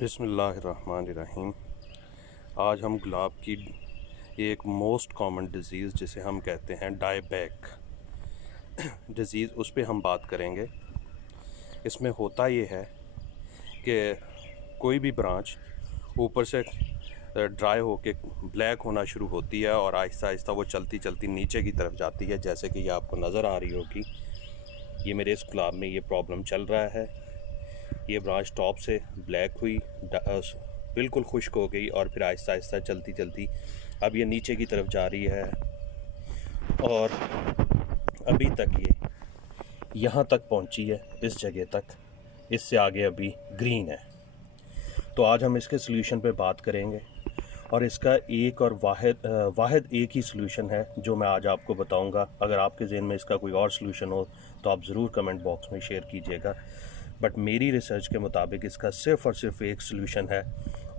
बिस्मिल्लाहिर्रहमानिर्रहीम। आज हम गुलाब की एक मोस्ट कॉमन डिज़ीज़ जिसे हम कहते हैं डायबैक डिज़ीज़, उस पे हम बात करेंगे। इसमें होता ये है कि कोई भी ब्रांच ऊपर से ड्राई होके ब्लैक होना शुरू होती है और आहिस्ता आहिस्ता वो चलती चलती नीचे की तरफ जाती है। जैसे कि ये आपको नज़र आ रही होगी, ये मेरे इस गुलाब में ये प्रॉब्लम चल रहा है। ये ब्रांच टॉप से ब्लैक हुई, बिल्कुल खुश्क हो गई और फिर आहिस्ता आहिस्ता चलती चलती अब ये नीचे की तरफ जा रही है और अभी तक ये यहाँ तक पहुँची है, इस जगह तक। इससे आगे अभी ग्रीन है। तो आज हम इसके सल्यूशन पे बात करेंगे और इसका एक और वाहिद एक ही सल्यूशन है जो मैं आज आपको बताऊंगा। अगर आपके ज़हन में इसका कोई और सल्यूशन हो तो आप ज़रूर कमेंट बॉक्स में शेयर कीजिएगा। बट मेरी रिसर्च के मुताबिक इसका सिर्फ़ और सिर्फ एक सल्यूशन है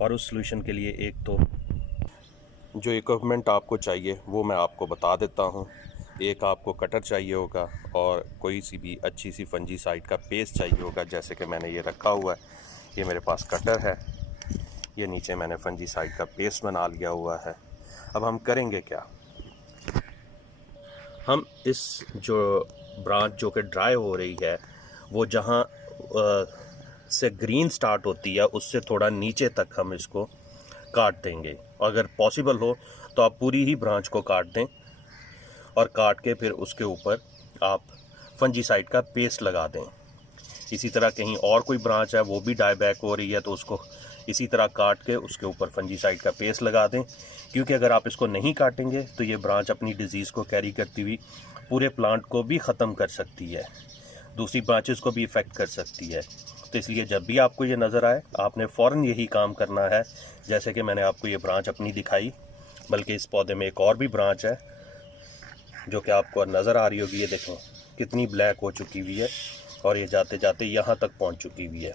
और उस सल्यूशन के लिए एक तो जो इक्विपमेंट आपको चाहिए वो मैं आपको बता देता हूँ। एक आपको कटर चाहिए होगा और कोई सी भी अच्छी सी फंजीसाइड का पेस्ट चाहिए होगा। जैसे कि मैंने ये रखा हुआ है, ये मेरे पास कटर है, ये नीचे मैंने फंजीसाइड का पेस्ट बना लिया हुआ है। अब हम करेंगे क्या, हम इस जो ब्रांच जो कि ड्राई हो रही है वो जहाँ से ग्रीन स्टार्ट होती है उससे थोड़ा नीचे तक हम इसको काट देंगे। अगर पॉसिबल हो तो आप पूरी ही ब्रांच को काट दें और काट के फिर उसके ऊपर आप फंजीसाइड का पेस्ट लगा दें। इसी तरह कहीं और कोई ब्रांच है वो भी डायबैक हो रही है तो उसको इसी तरह काट के उसके ऊपर फंजीसाइड का पेस्ट लगा दें, क्योंकि अगर आप इसको नहीं काटेंगे तो ये ब्रांच अपनी डिज़ीज़ को कैरी करती हुई पूरे प्लांट को भी ख़त्म कर सकती है, दूसरी ब्रांचेस को भी इफ़ेक्ट कर सकती है। तो इसलिए जब भी आपको ये नज़र आए आपने फ़ौरन यही काम करना है। जैसे कि मैंने आपको ये ब्रांच अपनी दिखाई, बल्कि इस पौधे में एक और भी ब्रांच है जो कि आपको नज़र आ रही होगी। ये देखें कितनी ब्लैक हो चुकी हुई है और ये जाते जाते यहाँ तक पहुँच चुकी हुई है।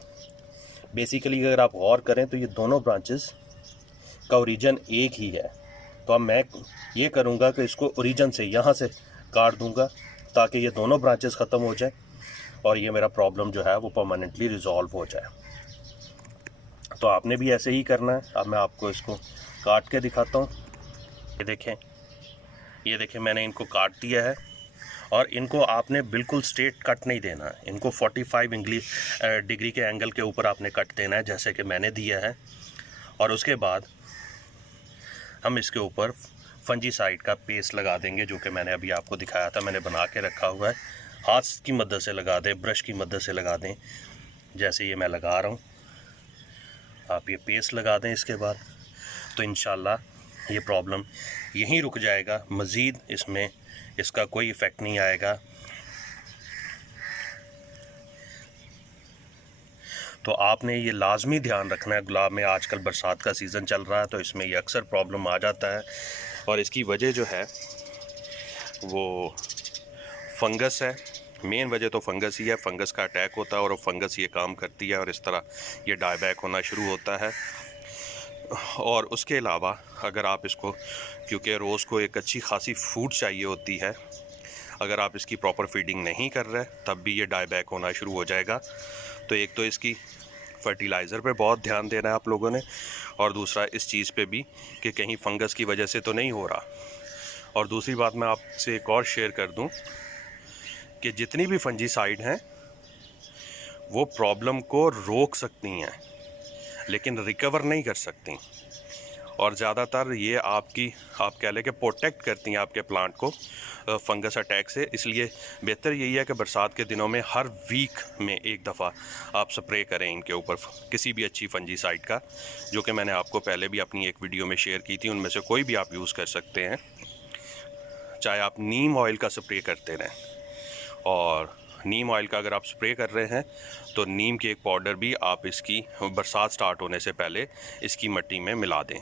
बेसिकली अगर आप गौर करें तो ये दोनों ब्रांचेस का ओरिजिन एक ही है। तो अब मैं ये करूँगा कि इसको ओरिजिन से यहाँ से काट दूँगा ताकि ये दोनों ब्रांचेस ख़त्म हो जाए और ये मेरा प्रॉब्लम जो है वो परमानेंटली रिजॉल्व हो जाए। तो आपने भी ऐसे ही करना है। अब मैं आपको इसको काट के दिखाता हूँ। ये देखें मैंने इनको काट दिया है और इनको आपने बिल्कुल स्ट्रेट कट नहीं देना है। इनको 45 डिग्री के एंगल के ऊपर आपने कट देना है जैसे कि मैंने दिया है। और उसके बाद हम इसके ऊपर फंजीसाइड का पेस्ट लगा देंगे जो कि मैंने अभी आपको दिखाया था, मैंने बना के रखा हुआ है। हाथ की मदद से लगा दें, ब्रश की मदद से लगा दें, जैसे ये मैं लगा रहा हूँ। आप ये पेस्ट लगा दें इसके बाद तो इंशाल्लाह ये प्रॉब्लम यहीं रुक जाएगा, मज़ीद इसमें इसका कोई इफ़ेक्ट नहीं आएगा। तो आपने ये लाजमी ध्यान रखना है। गुलाब में आजकल बरसात का सीज़न चल रहा है तो इसमें ये अक्सर प्रॉब्लम आ जाता है और इसकी वजह जो है वो फंगस है। मेन वजह तो फंगस ही है, फंगस का अटैक होता है और फंगस ये काम करती है और इस तरह ये डायबैक होना शुरू होता है। और उसके अलावा अगर आप इसको, क्योंकि रोज़ को एक अच्छी खासी फूड चाहिए होती है, अगर आप इसकी प्रॉपर फीडिंग नहीं कर रहे तब भी ये डायबैक होना शुरू हो जाएगा। तो एक तो इसकी फर्टिलाइज़र पे बहुत ध्यान देना है आप लोगों ने, और दूसरा इस चीज़ पे भी कि कहीं फंगस की वजह से तो नहीं हो रहा। और दूसरी बात मैं आपसे एक और शेयर कर दूं कि जितनी भी फंजीसाइड हैं वो प्रॉब्लम को रोक सकती हैं लेकिन रिकवर नहीं कर सकती, और ज़्यादातर ये आप कह लें कि प्रोटेक्ट करती हैं आपके प्लांट को फंगस अटैक से। इसलिए बेहतर यही है कि बरसात के दिनों में हर वीक में एक दफ़ा आप स्प्रे करें इनके ऊपर किसी भी अच्छी फंजीसाइड का, जो कि मैंने आपको पहले भी अपनी एक वीडियो में शेयर की थी। उनमें से कोई भी आप यूज़ कर सकते हैं, चाहे आप नीम ऑयल का स्प्रे करते रहें। और नीम ऑयल का अगर आप स्प्रे कर रहे हैं तो नीम की एक पाउडर भी आप इसकी बरसात स्टार्ट होने से पहले इसकी मिट्टी में मिला दें।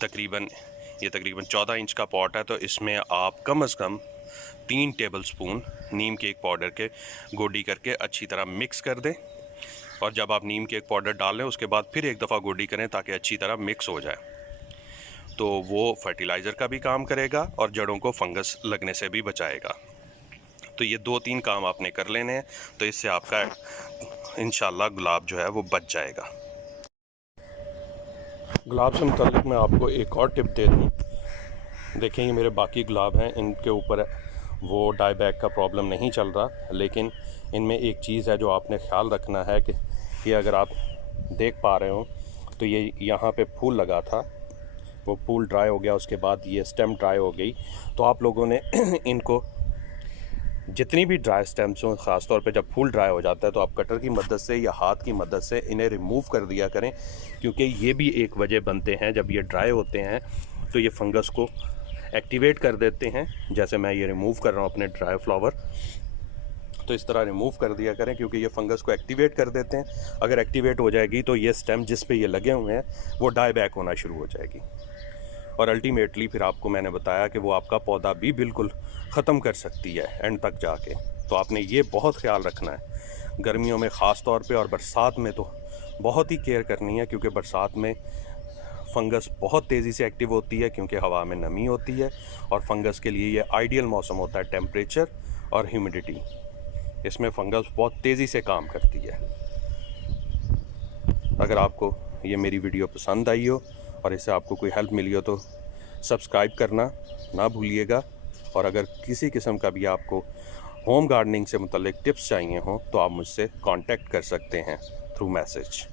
तकरीबन 14 इंच का पॉट है तो इसमें आप कम से कम 3 टेबलस्पून नीम के एक पाउडर के गोडी करके अच्छी तरह मिक्स कर दें। और जब आप नीम के एक पाउडर डालें उसके बाद फिर एक दफ़ा गोडी करें ताकि अच्छी तरह मिक्स हो जाए। तो वो फर्टिलाइज़र का भी काम करेगा और जड़ों को फंगस लगने से भी बचाएगा। तो ये 2-3 काम आपने कर लेने हैं तो इससे आपका इंशाल्लाह गुलाब जो है वो बच जाएगा। गुलाब से मुतल्लिक मैं आपको एक और टिप दे दूँ। देखें ये मेरे बाकी गुलाब हैं, इनके ऊपर वो डाई बैक का प्रॉब्लम नहीं चल रहा, लेकिन इनमें एक चीज़ है जो आपने ख्याल रखना है कि ये अगर आप देख पा रहे हो तो ये यहाँ पे फूल लगा था, वो फूल ड्राई हो गया, उसके बाद ये स्टेम ड्राई हो गई। तो आप लोगों ने इनको जितनी भी ड्राई स्टेम्स हों, ख़ास तौर पे जब फूल ड्राई हो जाता है तो आप कटर की मदद से या हाथ की मदद से इन्हें रिमूव कर दिया करें, क्योंकि ये भी एक वजह बनते हैं। जब ये ड्राई होते हैं तो ये फंगस को एक्टिवेट कर देते हैं। जैसे मैं ये रिमूव कर रहा हूँ अपने ड्राई फ्लावर, तो इस तरह रिमूव कर दिया करें, क्योंकि ये फंगस को एक्टिवेट कर देते हैं। अगर एक्टिवेट हो जाएगी तो ये स्टेम जिस पे ये लगे हुए हैं वो डाई बैक होना शुरू हो जाएगी, और अल्टीमेटली फिर आपको मैंने बताया कि वो आपका पौधा भी बिल्कुल ख़त्म कर सकती है एंड तक जाके। तो आपने ये बहुत ख्याल रखना है गर्मियों में ख़ास तौर पे, और बरसात में तो बहुत ही केयर करनी है, क्योंकि बरसात में फंगस बहुत तेज़ी से एक्टिव होती है, क्योंकि हवा में नमी होती है, और फंगस के लिए ये आइडियल मौसम होता है टेम्परेचर और ह्यूमिडिटी। इसमें फंगस बहुत तेज़ी से काम करती है। अगर आपको ये मेरी वीडियो पसंद आई हो और इससे आपको कोई हेल्प मिली हो तो सब्सक्राइब करना ना भूलिएगा। और अगर किसी किस्म का भी आपको होम गार्डनिंग से मुतल्लिक टिप्स चाहिए हों तो आप मुझसे कांटेक्ट कर सकते हैं थ्रू मैसेज।